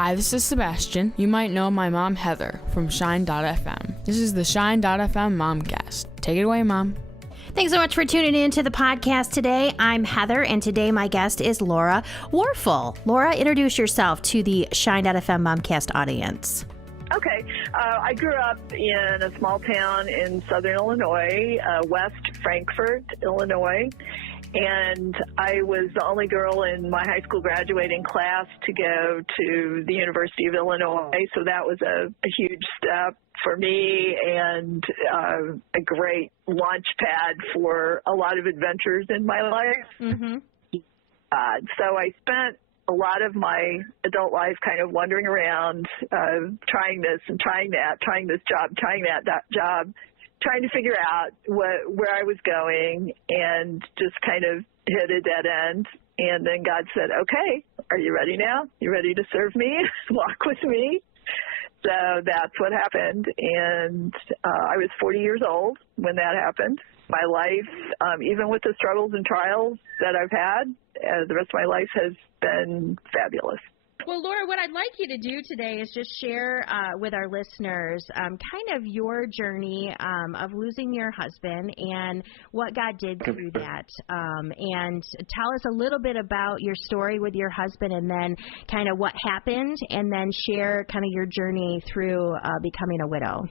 Hi, this is Sebastian. You might know my mom, Heather, from Shine.fm. This is the Shine.fm Momcast. Take it away, Mom. Thanks so much for tuning in to the podcast today. I'm Heather, and today my guest is Laura Warfel. Laura, introduce yourself to the Shine.fm Momcast audience. Okay. I grew up in a small town in southern Illinois, West Frankfort, Illinois. And I was the only girl in my high school graduating class to go to the University of Illinois. So that was a huge step for me and a great launch pad for a lot of adventures in my life. Mm-hmm. So I spent a lot of my adult life kind of wandering around, trying this and trying that, trying this job, trying that job, trying to figure out where I was going, and just kind of hit a dead end. And then God said, okay, are you ready now? You ready to serve me? Walk with me? So that's what happened. And I was 40 years old when that happened. My life, even with the struggles and trials that I've had, the rest of my life has been fabulous. Well, Laura, what I'd like you to do today is just share with our listeners kind of your journey of losing your husband and what God did through that. And tell us a little bit about your story with your husband and then kind of what happened, and then share kind of your journey through becoming a widow.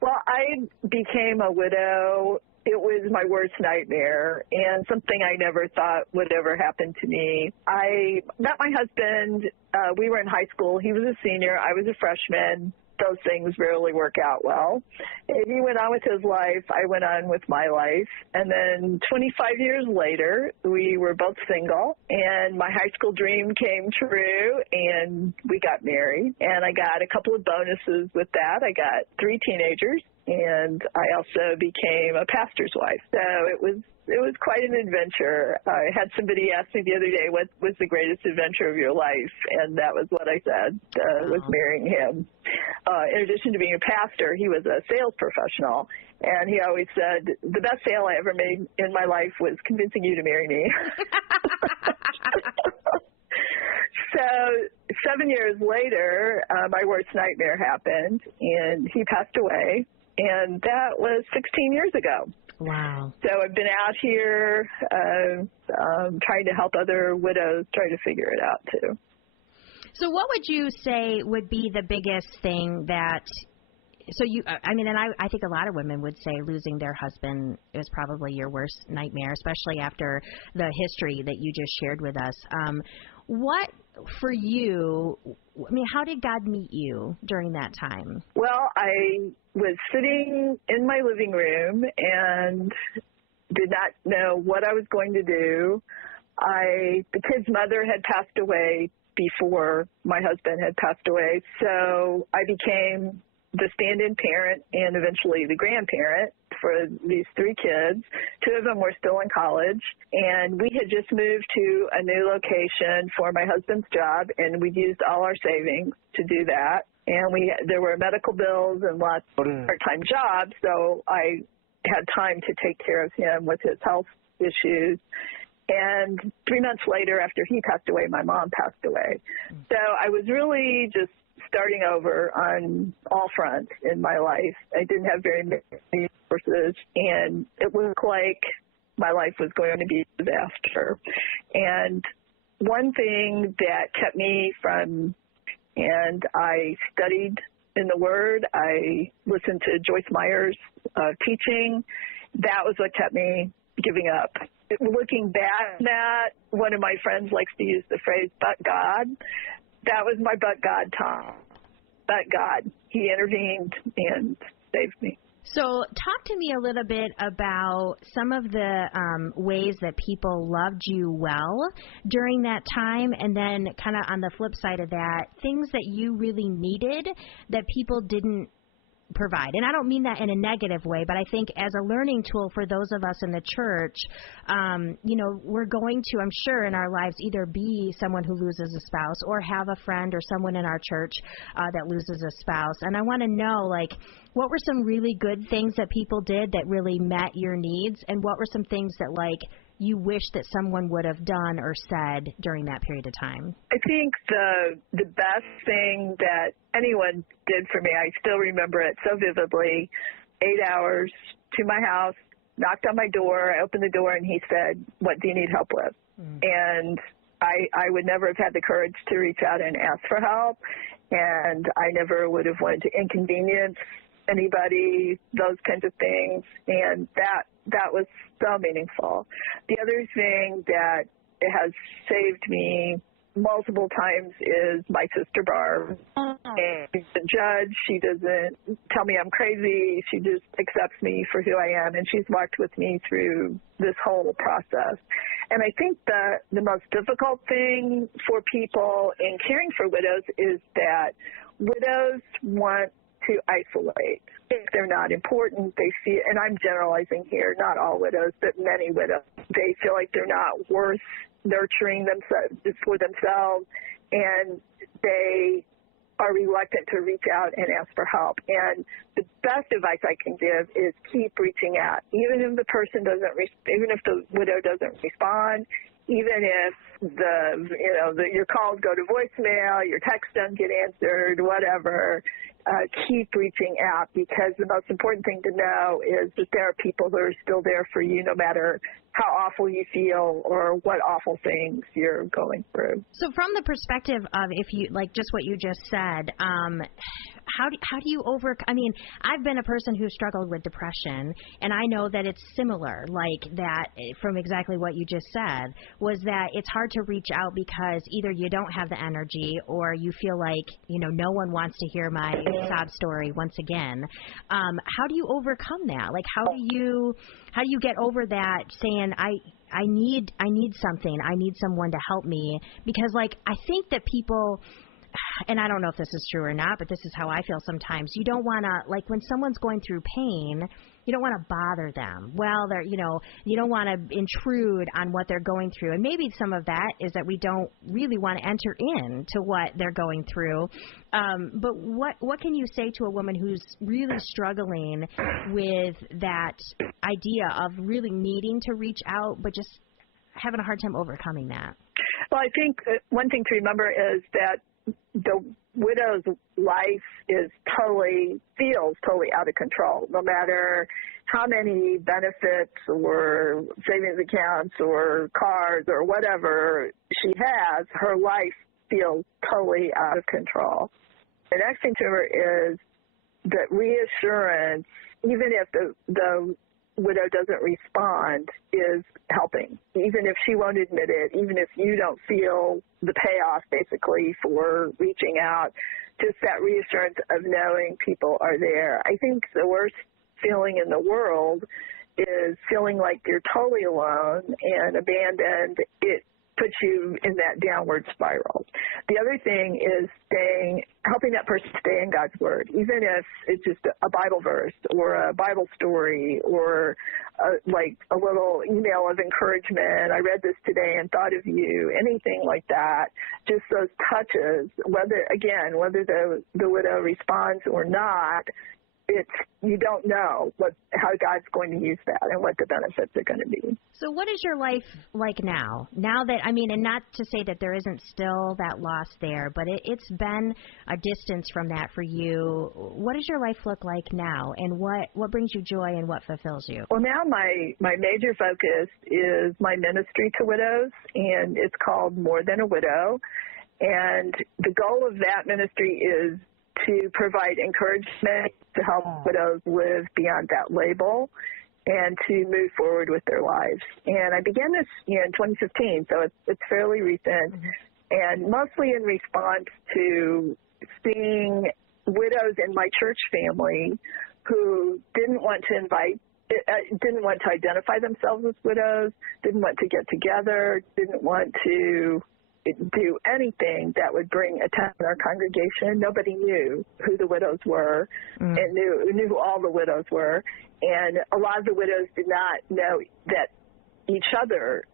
Well, I became a widow. It was my worst nightmare and something I never thought would ever happen to me. I met my husband. We were in high school. He was a senior. I was a freshman. Those things rarely work out well. And he went on with his life. I went on with my life. And then 25 years later, we were both single. And my high school dream came true. And we got married. And I got a couple of bonuses with that. I got 3 teenagers. And I also became a pastor's wife. So it was quite an adventure. I had somebody ask me the other day, what was the greatest adventure of your life? And that was what I said, was marrying him. In addition to being a pastor, he was a sales professional. And he always said, the best sale I ever made in my life was convincing you to marry me. So 7 years later, my worst nightmare happened, and he passed away. And that was 16 years ago. Wow. So I've been out here trying to help other widows try to figure it out, too. So what would you say would be the biggest thing that – so you – I mean, and I think a lot of women would say losing their husband is probably your worst nightmare, especially after the history that you just shared with us. What, for you – I mean, how did God meet you during that time? Well, I was sitting in my living room and did not know what I was going to do. The kid's mother had passed away before my husband had passed away, so I became the stand-in parent and eventually the grandparent for these 3 kids. 2 of them were still in college, and we had just moved to a new location for my husband's job, and we used all our savings to do that. And there were medical bills and lots of part-time jobs, so I had time to take care of him with his health issues. And 3 months later, after he passed away, my mom passed away. So I was really just starting over on all fronts in my life. I didn't have very many resources, and it looked like my life was going to be a disaster. And one thing that kept me from, and I studied in the Word, I listened to Joyce Meyer's teaching. That was what kept me giving up. Looking back at that, one of my friends likes to use the phrase, but God. That was my but God time. But God, he intervened and saved me. So talk to me a little bit about some of the ways that people loved you well during that time, and then kind of on the flip side of that, things that you really needed that people didn't provide. And I don't mean that in a negative way, but I think as a learning tool for those of us in the church, we're going to, I'm sure, in our lives either be someone who loses a spouse or have a friend or someone in our church that loses a spouse. And I want to know, what were some really good things that people did that really met your needs, and what were some things that, you wish that someone would have done or said during that period of time? I think the best thing that anyone did for me, I still remember it so vividly, 8 hours to my house, knocked on my door, I opened the door, and he said, "What do you need help with?" And I would never have had the courage to reach out and ask for help, and I never would have wanted to inconvenience anybody, those kinds of things, and that was so meaningful. The other thing that it has saved me multiple times is my sister Barb. And she's a judge. She doesn't tell me I'm crazy. She just accepts me for who I am, and she's walked with me through this whole process. And I think the most difficult thing for people in caring for widows is that widows want to isolate. If they're not important, they feel, and I'm generalizing here, not all widows, but many widows, they feel like they're not worth nurturing themselves for themselves, and they are reluctant to reach out and ask for help. And the best advice I can give is keep reaching out, even if the person doesn't, even if the widow doesn't respond, even if your calls go to voicemail, your texts don't get answered, whatever. Keep reaching out, because the most important thing to know is that there are people who are still there for you no matter how awful you feel or what awful things you're going through. So from the perspective of, if you, like just what you just said, how do you I mean, I've been a person who struggled with depression, and I know that it's similar, like that from exactly what you just said, was that it's hard to reach out because either you don't have the energy or you feel like, no one wants to hear my sob story once again. How do you overcome that? Like, how do you get over that, saying, I need something. I need someone to help me, because I think that people, and I don't know if this is true or not, but this is how I feel sometimes. You don't want to, when someone's going through pain, you don't want to bother them. Well, you don't want to intrude on what they're going through. And maybe some of that is that we don't really want to enter into what they're going through. But what can you say to a woman who's really struggling with that idea of really needing to reach out, but just having a hard time overcoming that? Well, I think one thing to remember is that the widow's life feels totally out of control, no matter how many benefits or savings accounts or cars or whatever she has, her life feels totally out of control. The next thing to her is that reassurance, even if the widow doesn't respond, is helping. Even if she won't admit it, even if you don't feel the payoff basically for reaching out, just that reassurance of knowing people are there. I think the worst feeling in the world is feeling like you're totally alone and abandoned. It puts you in that downward spiral. The other thing is helping that person stay in God's Word, even if it's just a Bible verse or a Bible story or a little email of encouragement. I read this today and thought of you, anything like that. Just those touches, whether the widow responds or not, you don't know how God's going to use that and what the benefits are going to be. So what is your life like now? Now that, and not to say that there isn't still that loss there, but it's been a distance from that for you. What does your life look like now, and what brings you joy and what fulfills you? Well, now my major focus is my ministry to widows, and it's called More Than a Widow. And the goal of that ministry is to provide encouragement to help widows live beyond that label and to move forward with their lives. And I began this in 2015, so it's fairly recent, and mostly in response to seeing widows in my church family who didn't want to identify themselves as widows, didn't want to get together, didn't want to do anything that would bring attention to our congregation. Nobody knew who the widows were and knew who all the widows were. And a lot of the widows did not know that each other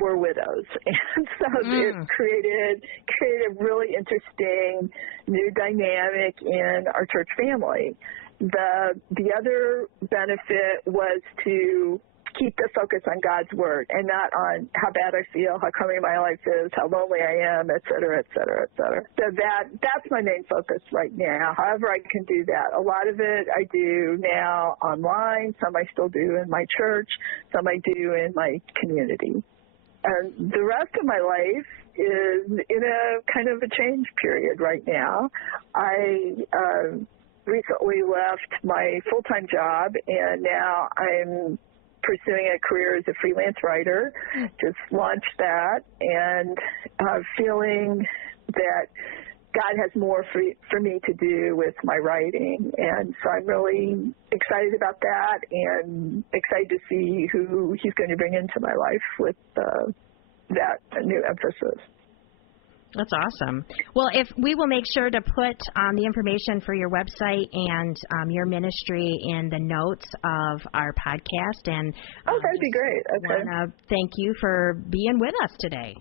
were widows. And so it created a really interesting new dynamic in our church family. The other benefit was to keep the focus on God's word and not on how bad I feel, how crummy my life is, how lonely I am, et cetera, et cetera, et cetera. So that's my main focus right now. However I can do that. A lot of it I do now online. Some I still do in my church. Some I do in my community. And the rest of my life is in a kind of a change period right now. I recently left my full-time job, and now I'm pursuing a career as a freelance writer. Just launched that, and feeling that God has more for me to do with my writing, and so I'm really excited about that and excited to see who He's going to bring into my life with that new emphasis. That's awesome. Well, if we will make sure to put the information for your website and your ministry in the notes of our podcast. And that'd be great. Okay. I want to thank you for being with us today.